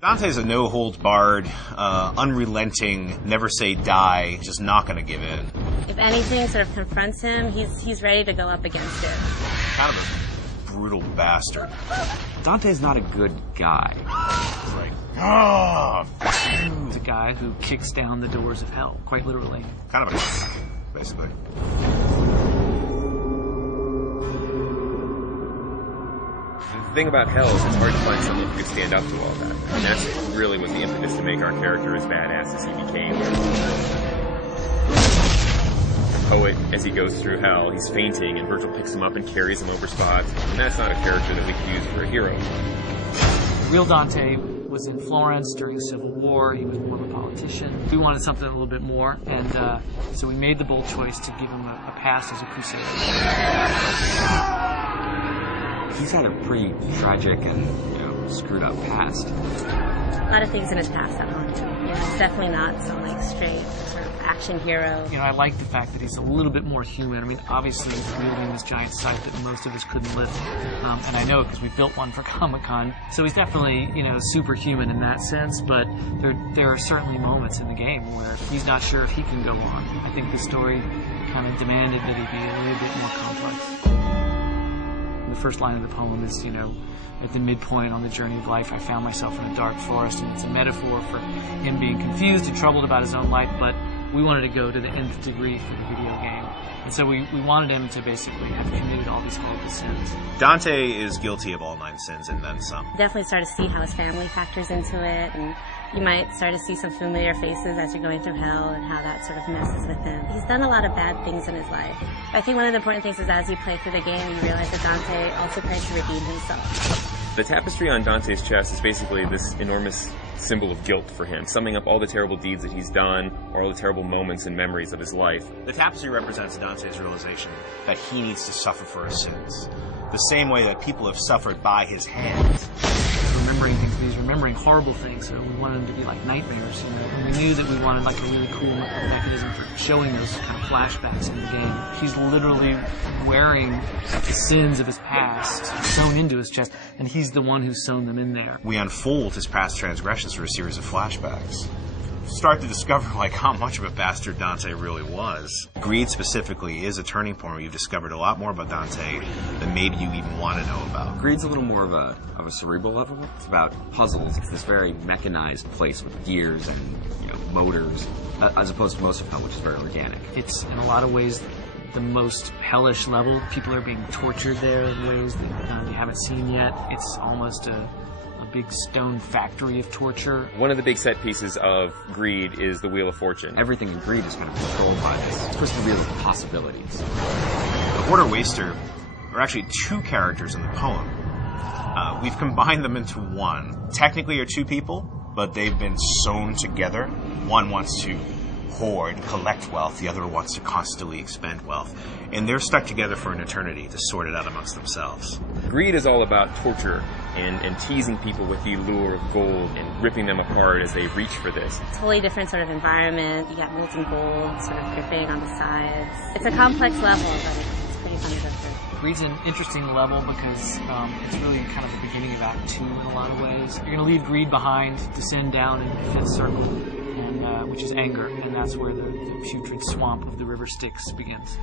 Dante's a no-holds-barred, unrelenting, never-say-die, just not going to give in. If anything sort of confronts him, he's ready to go up against it. Kind of a brutal bastard. Dante's not a good guy. Right. He's a guy who kicks down the doors of hell, quite literally. Kind of a basically. The thing about hell is it's hard to find someone who could stand up to all that. And that's really what the impetus to make our character as badass as he became. The poet, as he goes through hell, he's fainting, and Virgil picks him up and carries him over spots. And that's not a character that we could use for a hero. Real Dante was in Florence during the Civil War. He was more of a politician. We wanted something a little bit more, and so we made the bold choice to give him a past as a crusader. He's had a pretty tragic and, screwed up past. A lot of things in his past that haunt him. He's definitely not some straight sort of action hero. I like the fact that he's a little bit more human. I mean, obviously he's wielding this giant scythe that most of us couldn't lift, and I know because we built one for Comic-Con. So he's definitely, superhuman in that sense. But there are certainly moments in the game where he's not sure if he can go on. I think the story kind of demanded that he be a little bit more complex. The first line of the poem is, at the midpoint on the journey of life, I found myself in a dark forest, and it's a metaphor for him being confused and troubled about his own life, but we wanted to go to the nth degree for the video game. And so we wanted him to basically have committed all these horrible sins. Dante is guilty of all 9 sins and then some. Definitely start to see how his family factors into it, and you might start to see some familiar faces as you're going through hell and how that sort of messes with him. He's done a lot of bad things in his life. I think one of the important things is as you play through the game, you realize that Dante also tries to redeem himself. The tapestry on Dante's chest is basically this enormous symbol of guilt for him, summing up all the terrible deeds that he's done, or all the terrible moments and memories of his life. The tapestry represents Dante's realization that he needs to suffer for his sins, the same way that people have suffered by his hands. Remembering things, he's remembering horrible things, so we wanted them to be like nightmares, And we knew that we wanted like a really cool mechanism for showing those kind of flashbacks in the game. He's literally wearing the sins of his past sewn into his chest, and he's the one who's sewn them in there. We unfold his past transgressions through a series of flashbacks. Start to discover how much of a bastard Dante really was. Greed specifically is a turning point where you've discovered a lot more about Dante than maybe you even want to know about. Greed's a little more of a cerebral level. It's about puzzles. It's this very mechanized place with gears and motors, as opposed to most of hell, which is very organic. It's in a lot of ways the most hellish level. People are being tortured there in ways that you haven't seen yet. It's almost a big stone factory of torture. One of the big set pieces of Greed is the Wheel of Fortune. Everything in Greed is kind of controlled by this twisted wheel of possibilities. The Hoarder Waster are actually 2 characters in the poem. We've combined them into one. Technically are 2 people, but they've been sewn together. One wants to hoard, collect wealth. The other wants to constantly expend wealth. And they're stuck together for an eternity to sort it out amongst themselves. Greed is all about torture and teasing people with the allure of gold and ripping them apart as they reach for this. Totally different sort of environment. You got molten gold sort of dripping on the sides. It's a complex level, but it's pretty fun to go through. Greed's an interesting level because it's really kind of the beginning of Act 2 in a lot of ways. You're going to leave Greed behind, descend down in the 5th circle, and which is anger, and that's where the putrid swamp of the river Styx begins.